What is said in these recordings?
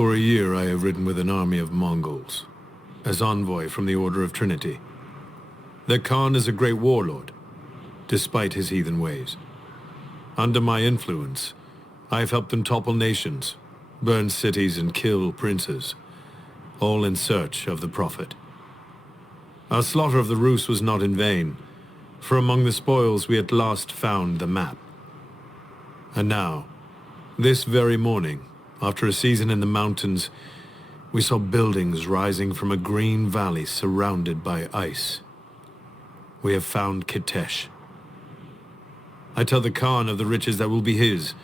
For a year I have ridden with an army of Mongols, as envoy from the Order of Trinity. The Khan is a great warlord, despite his heathen ways. Under my influence, I have helped them topple nations, burn cities and kill princes, all in search of the Prophet. Our slaughter of the Rus was not in vain, for among the spoils we at last found the map. And now, this very morning, after a season in the mountains, we saw buildings rising from a green valley surrounded by ice. We have found Kitesh. I tell the Khan of the riches that will be his,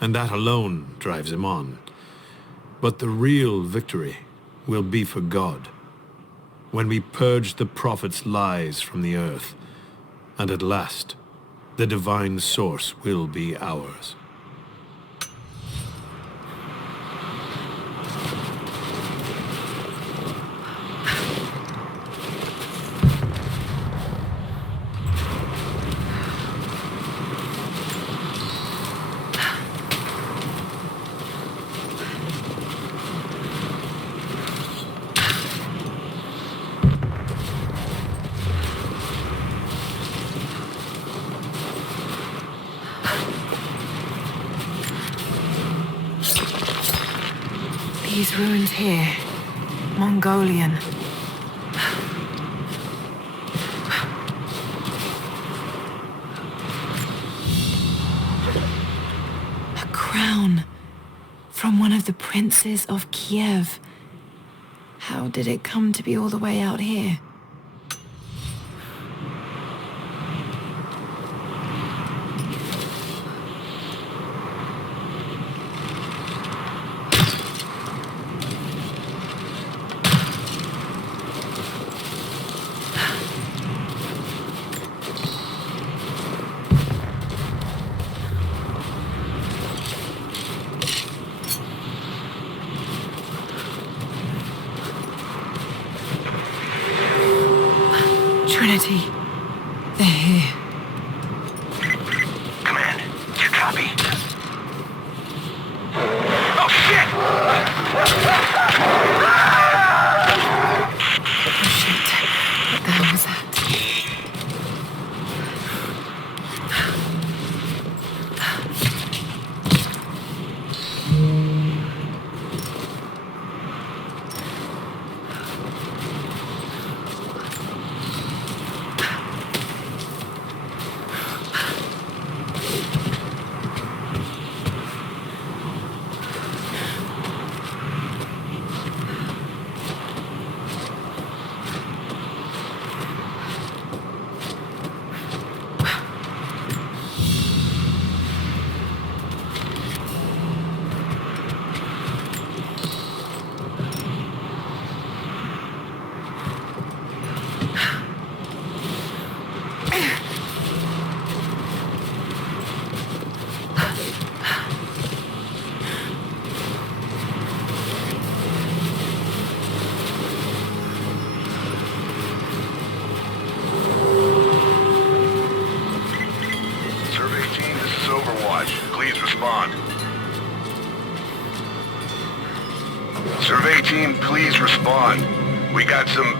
and that alone drives him on. But the real victory will be for God, when we purge the Prophet's lies from the earth, and at last, the divine source will be ours. These ruins here, Mongolian. A crown from one of the princes of Kiev. How did it come to be all the way out here? Trinity, they're here. Command, do you copy? Oh, shit! Oh shit, what the hell was that? Survey team, please respond. We got some...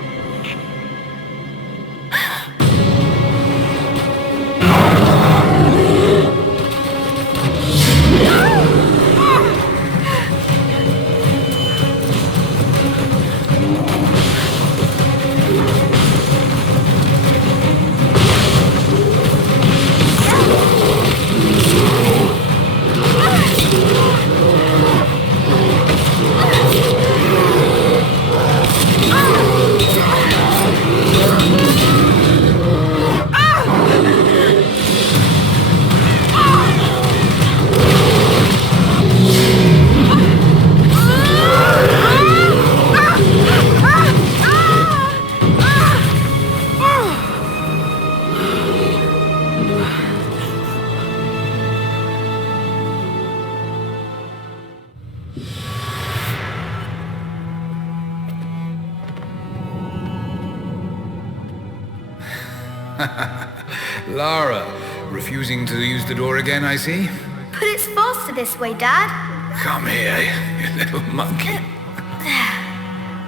Lara, refusing to use the door again, I see? But it's faster this way, Dad. Come here, you little monkey.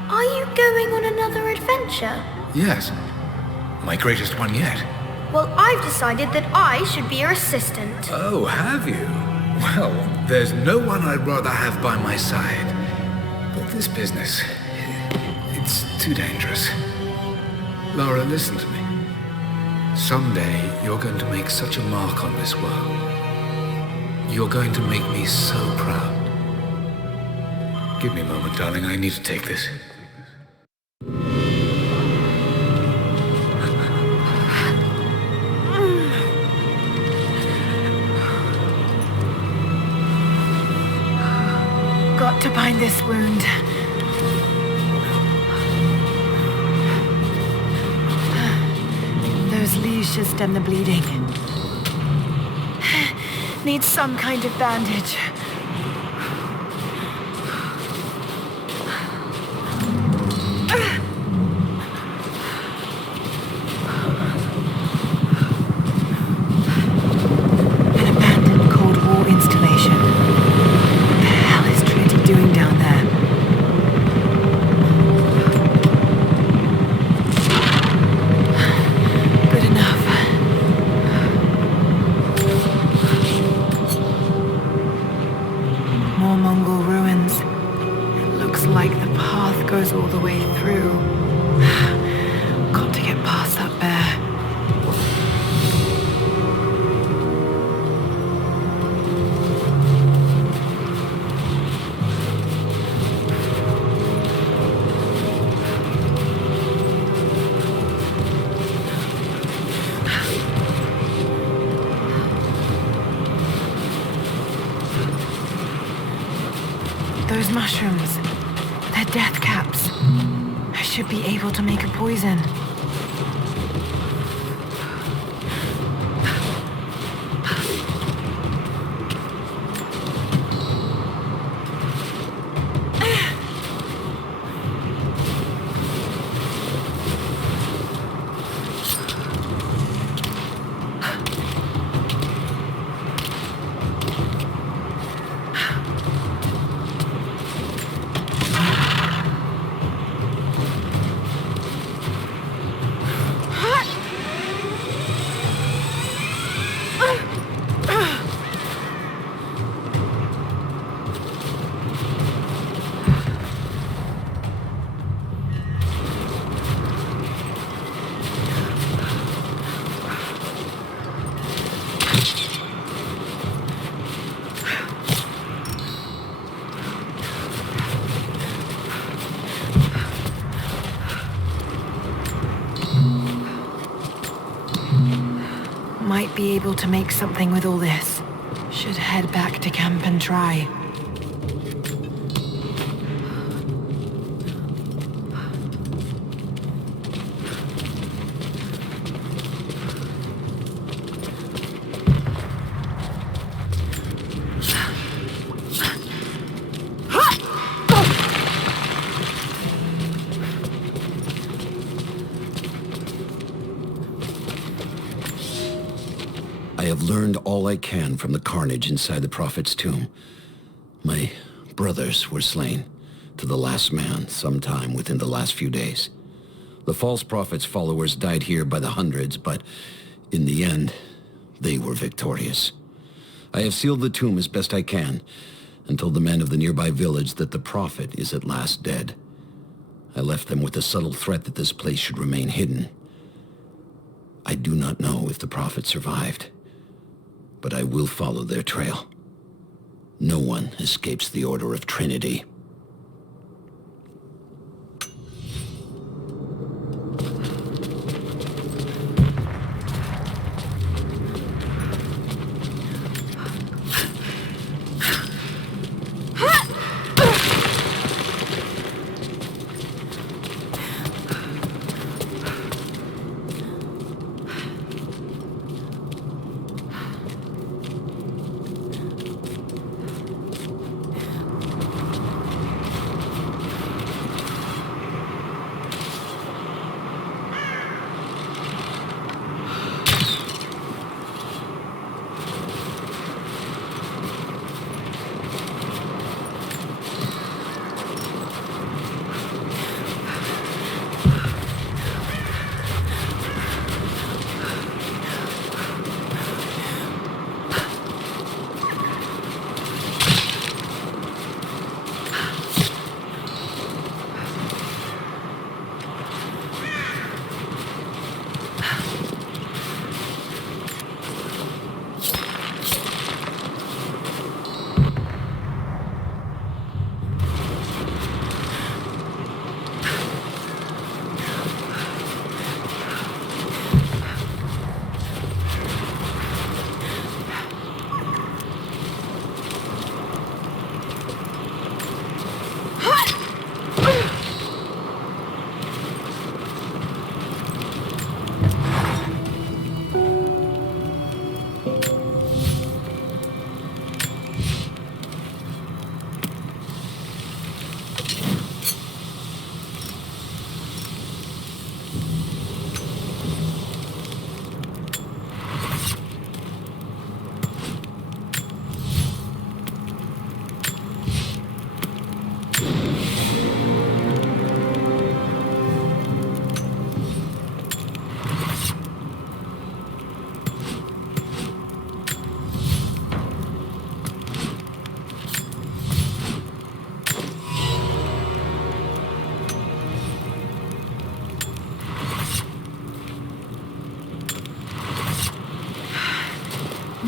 Are you going on another adventure? Yes, my greatest one yet. Well, I've decided that I should be your assistant. Oh, have you? Well, there's no one I'd rather have by my side. But this business, it's too dangerous. Lara, listen to me. Someday, you're going to make such a mark on this world. You're going to make me so proud. Give me a moment, darling. I need to take this. Got to bind this wound. Those leaves should stem the bleeding. Need some kind of bandage. An abandoned Cold War installation. What the hell is Trinity doing down there? Good enough. More Mongol ruins. It looks like the path goes all the way through. Got to get past that bear. Those mushrooms, they're death caps. I should be able to make a poison. Might be able to make something with all this. Should head back to camp and try. I have learned all I can from the carnage inside the Prophet's tomb. My brothers were slain, to the last man, sometime within the last few days. The false Prophet's followers died here by the hundreds, but in the end, they were victorious. I have sealed the tomb as best I can, and told the men of the nearby village that the Prophet is at last dead. I left them with the subtle threat that this place should remain hidden. I do not know if the Prophet survived, but I will follow their trail. No one escapes the Order of Trinity.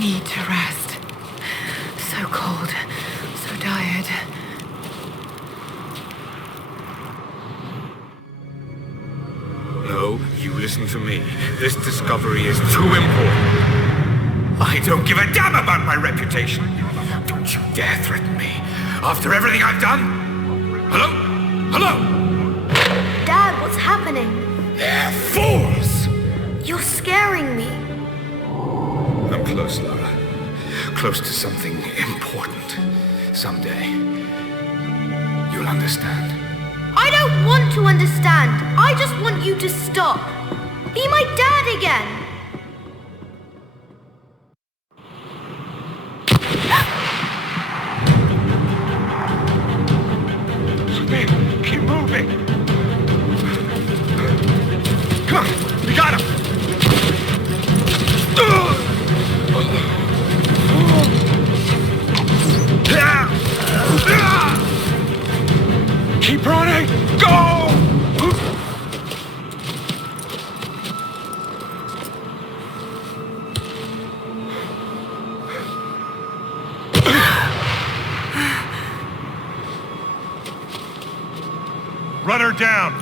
need to rest. So cold, so tired. No, you listen to me. This discovery is too important. I don't give a damn about my reputation. Don't you dare threaten me. After everything I've done? Hello? Hello? Dad, what's happening? They're fools! You're scaring me. I'm close, Lara. Close to something important. Someday, you'll understand. I don't want to understand. I just want you to stop. Be my dad again. Speed, keep moving. Come on, we got him. Keep running! Go! Run her down!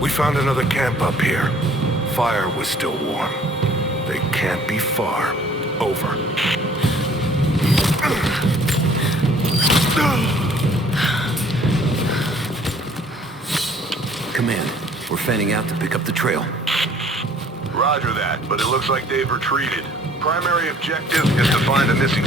We found another camp up here. Fire was still warm. They can't be far. Over. Command, we're fanning out to pick up the trail. Roger that, but it looks like they've retreated. Primary objective is to find the missing...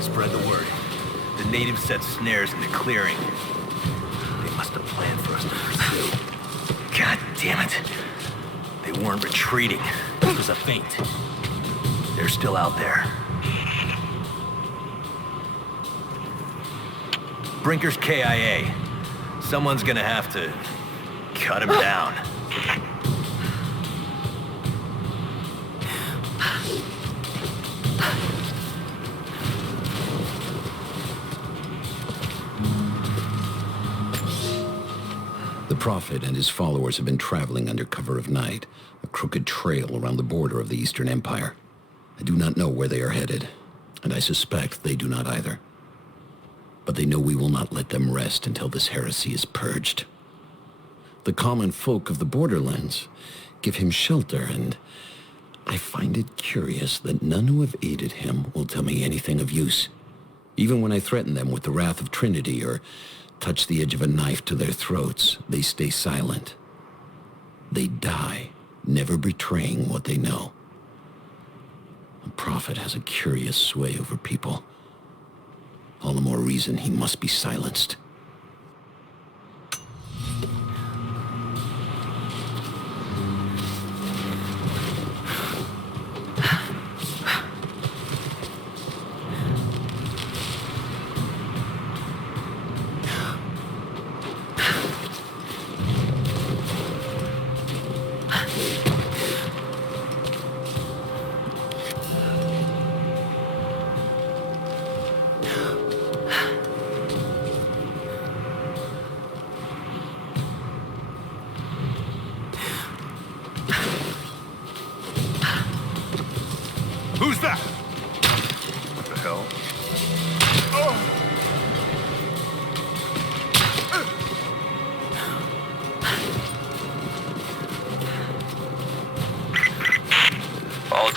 Spread the word. The natives set snares in the clearing. They must have planned for us to pursue. God damn it. They weren't retreating. This was a feint. They're still out there. Brinker's KIA. Someone's gonna have to cut him down. The Prophet and his followers have been traveling under cover of night, a crooked trail around the border of the Eastern Empire. I do not know where they are headed, and I suspect they do not either. But they know we will not let them rest until this heresy is purged. The common folk of the borderlands give him shelter, and I find it curious that none who have aided him will tell me anything of use. Even when I threaten them with the wrath of Trinity or touch the edge of a knife to their throats, they stay silent. They die, never betraying what they know. The Prophet has a curious sway over people. All the more reason he must be silenced.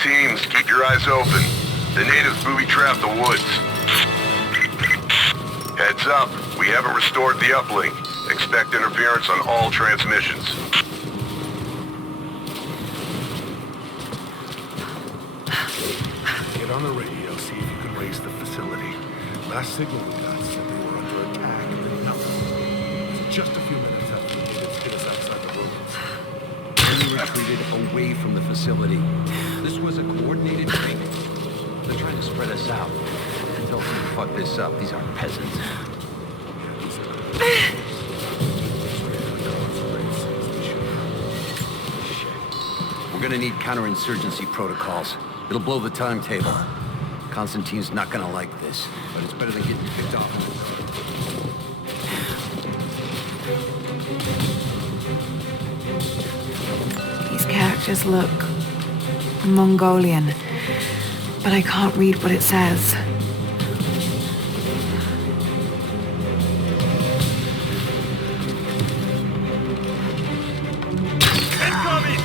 teams, keep your eyes open. The natives booby-trapped the woods. Heads up, we haven't restored the uplink. Expect interference on all transmissions. Get on the radio, see if you can raise the facility. Last signal we got said they were under attack, and then nothing. It was just a few minutes after the natives hit us outside the ruins. We retreated away from the facility. This was a coordinated break. They're trying to spread us out. Don't fuck this up. These aren't peasants. We're gonna need counterinsurgency protocols. It'll blow the timetable. Constantine's not gonna like this, but it's better than getting picked off. These characters look Mongolian, but I can't read what it says. Incoming!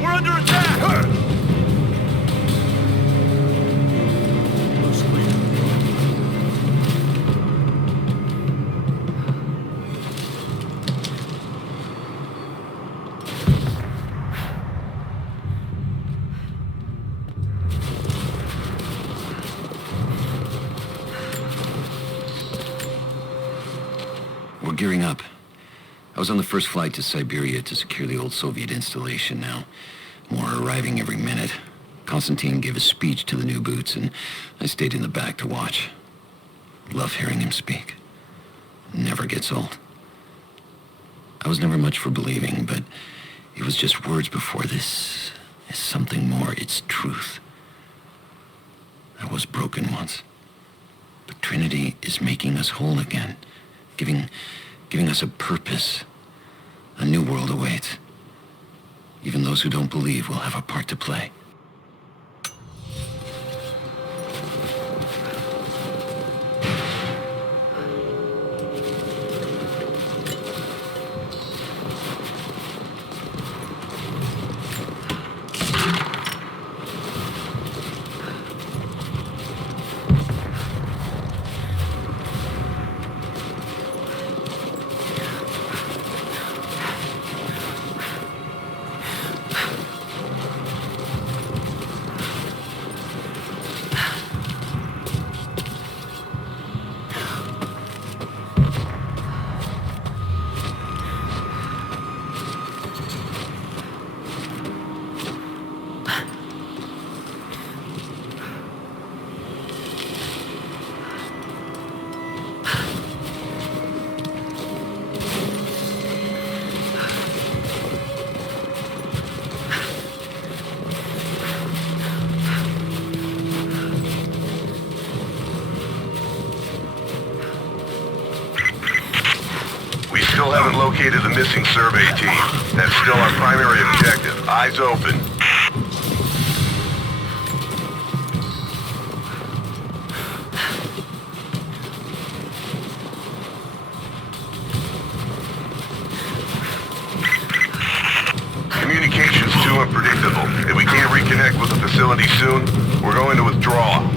We're under attack! We're gearing up. I was on the first flight to Siberia to secure the old Soviet installation now. More are arriving every minute. Constantine gave a speech to the new boots, and I stayed in the back to watch. Love hearing him speak. Never gets old. I was never much for believing, but it was just words before. This is something more. It's truth. I was broken once. But Trinity is making us whole again. Giving us a purpose. A new world awaits. Even those who don't believe will have a part to play. Still haven't located the missing survey team. That's still our primary objective. Eyes open. Communication's too unpredictable. If we can't reconnect with the facility soon, we're going to withdraw.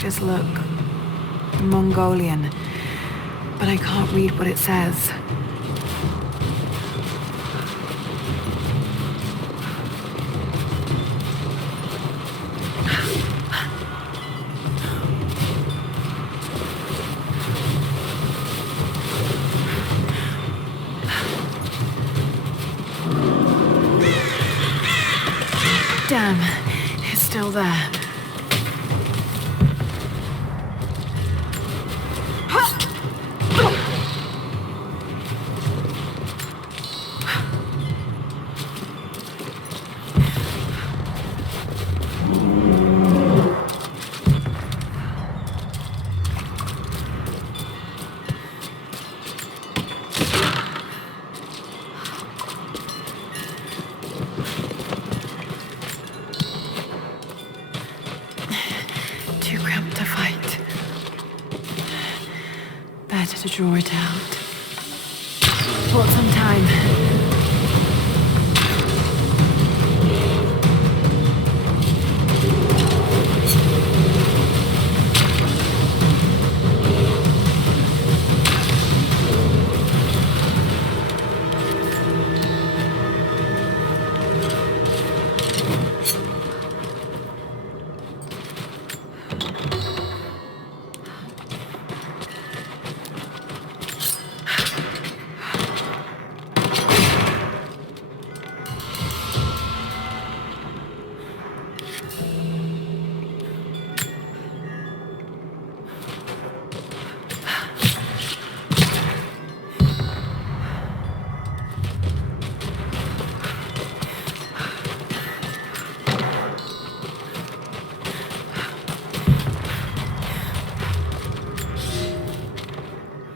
Just look Mongolian, but I can't read what it says. there. Too cramped to fight. Better to draw it out. Bought some time.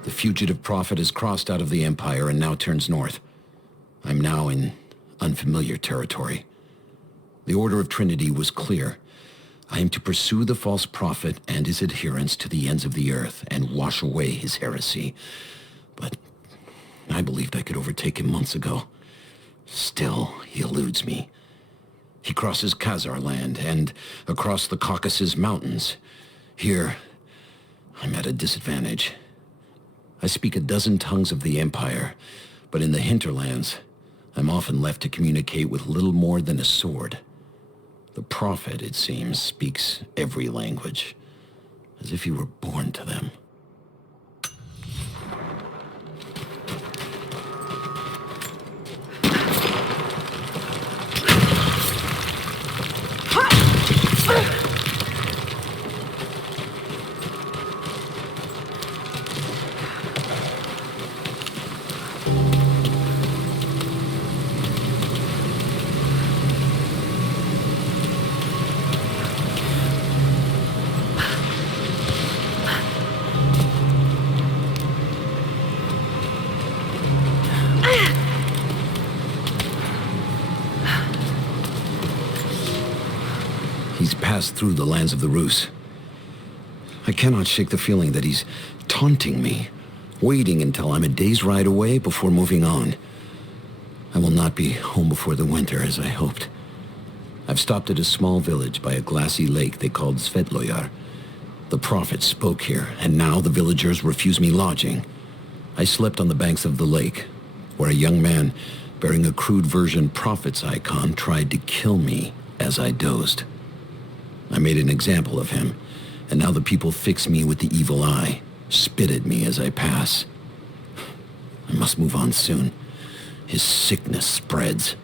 The fugitive prophet has crossed out of the Empire and now turns north. I'm now in unfamiliar territory. The Order of Trinity was clear. I am to pursue the false prophet and his adherents to the ends of the earth and wash away his heresy. But I believed I could overtake him months ago. Still, he eludes me. He crosses Khazar land and across the Caucasus Mountains. Here, I'm at a disadvantage. I speak a dozen tongues of the Empire, but in the hinterlands, I'm often left to communicate with little more than a sword. The prophet, it seems, speaks every language, as if he were born to them. He's passed through the lands of the Rus. I cannot shake the feeling that he's taunting me, waiting until I'm a day's ride away before moving on. I will not be home before the winter, as I hoped. I've stopped at a small village by a glassy lake they called Svetloyar. The prophet spoke here, and now the villagers refuse me lodging. I slept on the banks of the lake, where a young man bearing a crude version prophet's icon tried to kill me as I dozed. I made an example of him, and now the people fix me with the evil eye, spit at me as I pass. I must move on soon. His sickness spreads.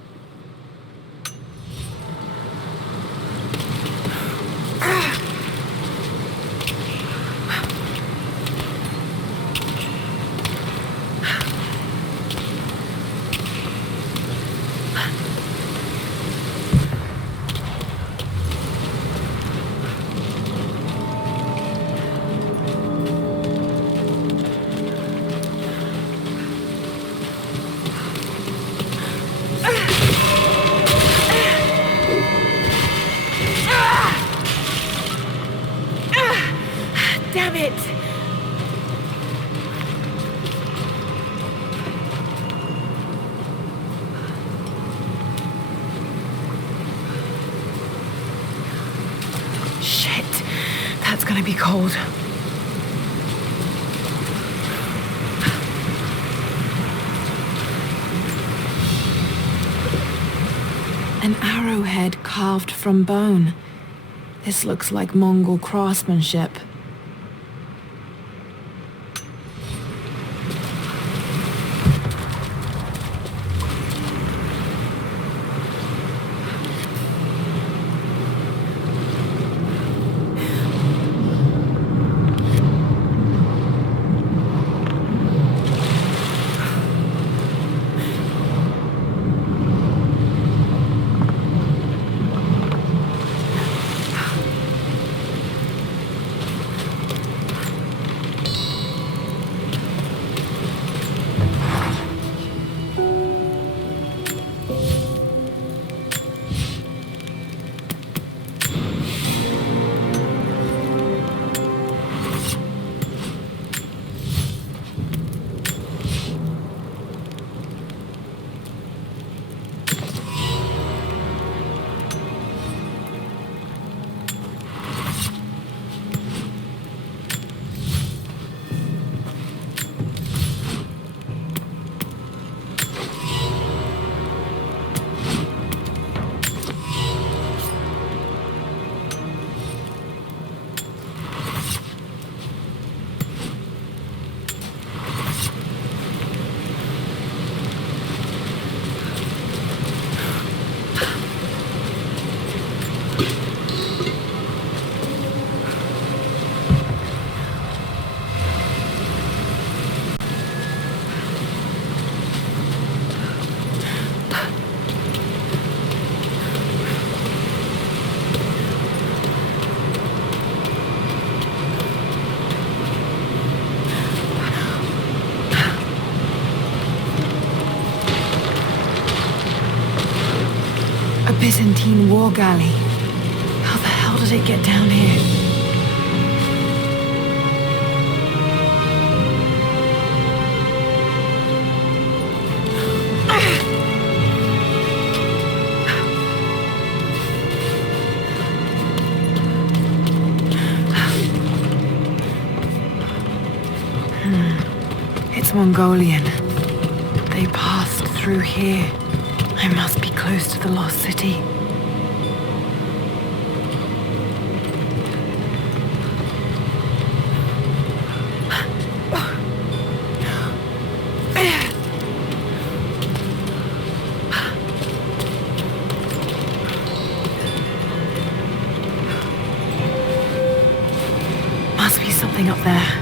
Damn it! Shit, that's gonna be cold. An arrowhead carved from bone. This looks like Mongol craftsmanship. Byzantine war galley. How the hell did it get down here? It's Mongolian. They passed through here. I must be close to the lost city. Must be something up there.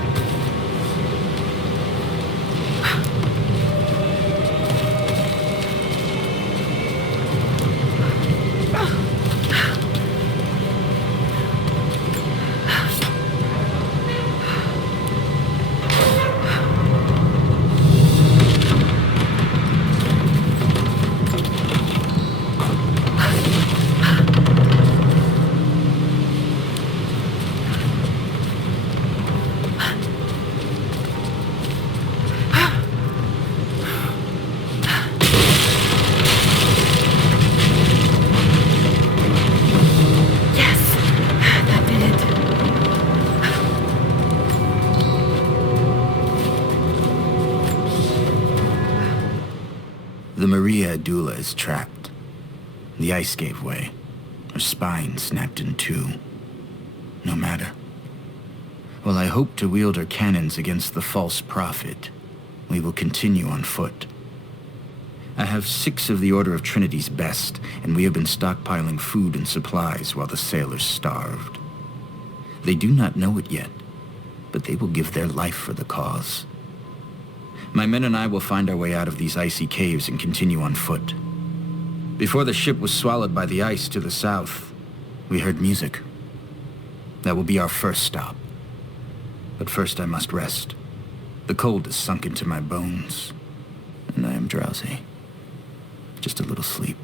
The Maria Adula is trapped. The ice gave way. Her spine snapped in two. No matter. While I hope to wield her cannons against the false prophet, we will continue on foot. I have 6 of the Order of Trinity's best, and we have been stockpiling food and supplies while the sailors starved. They do not know it yet, but they will give their life for the cause. My men and I will find our way out of these icy caves and continue on foot. Before the ship was swallowed by the ice to the south, we heard music. That will be our first stop. But first I must rest. The cold has sunk into my bones, and I am drowsy. Just a little sleep.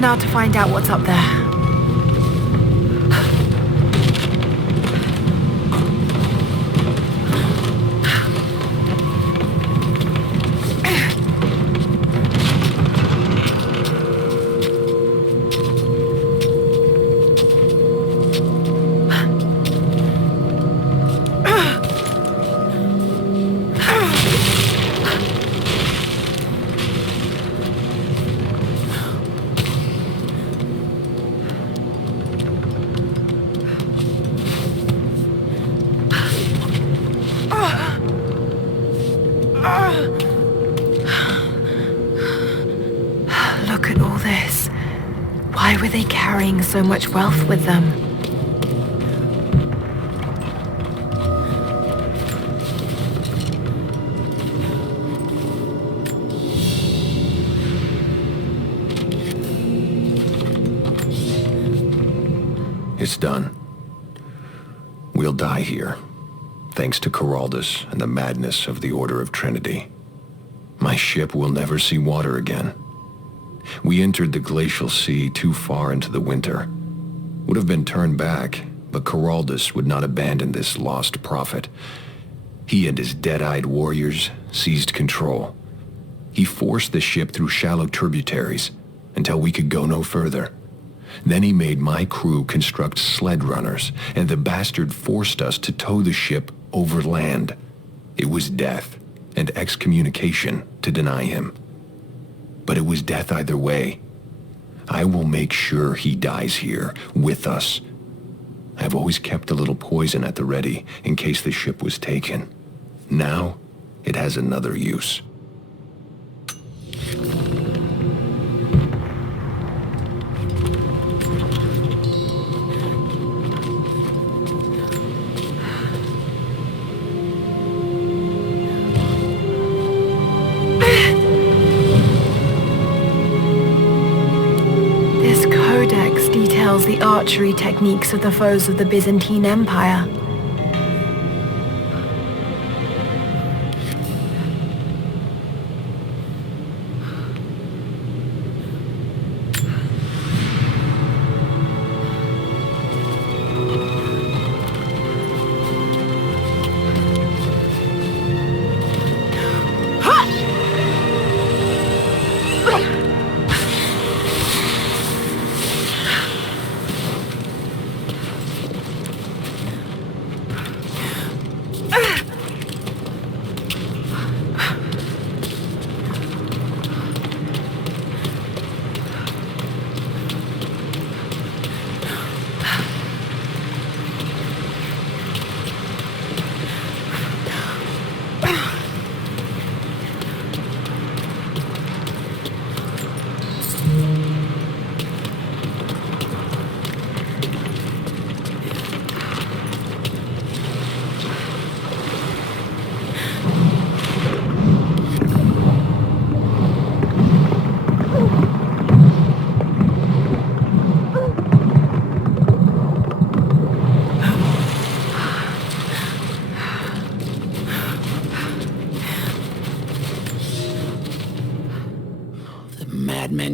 Now to find out what's up there. Look at all this. Why were they carrying so much wealth with them? It's done. We'll die here, thanks to Caraldus and the madness of the Order of Trinity. My ship will never see water again. We entered the glacial sea too far into the winter. Would have been turned back, but Coraldus would not abandon this lost prophet. He and his dead-eyed warriors seized control. He forced the ship through shallow tributaries until we could go no further. Then he made my crew construct sled runners, and the bastard forced us to tow the ship over land. It was death and excommunication to deny him. But it was death either way. I will make sure he dies here, with us. I've always kept a little poison at the ready in case the ship was taken. Now, it has another use. The archery techniques of the foes of the Byzantine Empire.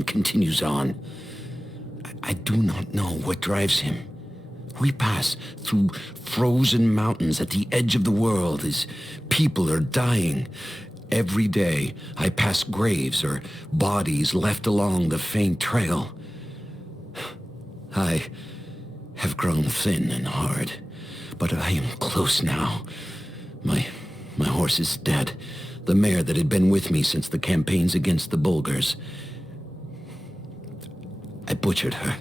Continues on. I do not know what drives him. We pass through frozen mountains at the edge of the world as people are dying. Every day I pass graves or bodies left along the faint trail. I have grown thin and hard, but I am close now. My horse is dead. The mare that had been with me since the campaigns against the Bulgars. I butchered her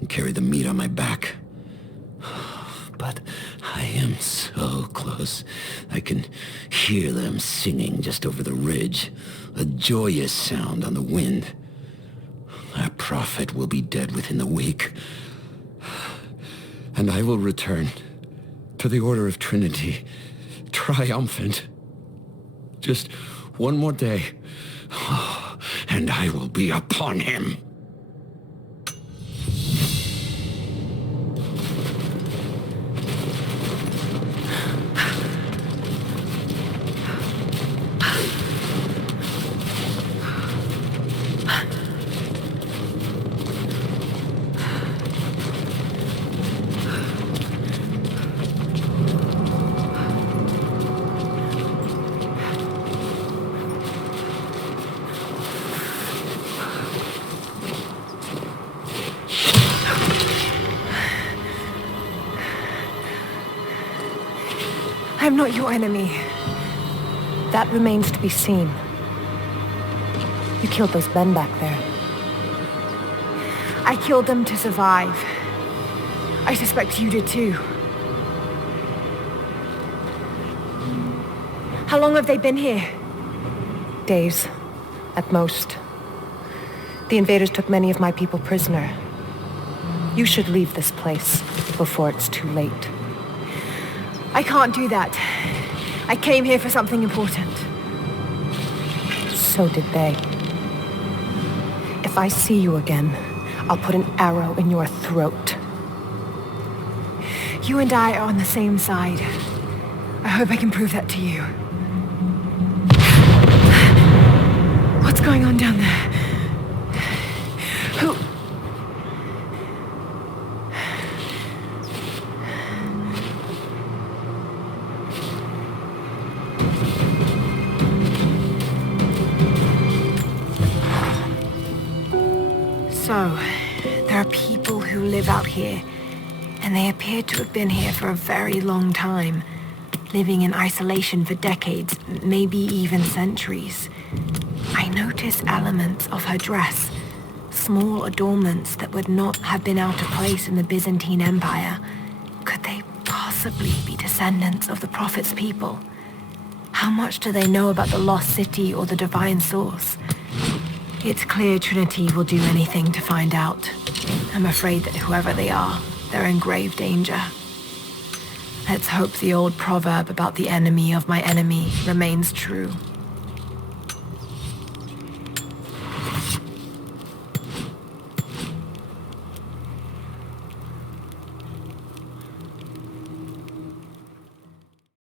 and carried the meat on my back. But I am so close. I can hear them singing just over the ridge, a joyous sound on the wind. Our prophet will be dead within the week. And I will return to the Order of Trinity, triumphant. Just one more day, and I will be upon him. I'm not your enemy. That remains to be seen. You killed those men back there. I killed them to survive. I suspect you did too. How long have they been here? Days, at most. The invaders took many of my people prisoner. You should leave this place before it's too late. I can't do that. I came here for something important. So did they. If I see you again, I'll put an arrow in your throat. You and I are on the same side. I hope I can prove that to you. going on down there? Who... So, there are people who live out here, and they appear to have been here for a very long time, living in isolation for decades, maybe even centuries. I notice elements of her dress, small adornments that would not have been out of place in the Byzantine Empire. Could they possibly be descendants of the Prophet's people? How much do they know about the lost city or the divine source? It's clear Trinity will do anything to find out. I'm afraid that whoever they are, they're in grave danger. Let's hope the old proverb about the enemy of my enemy remains true.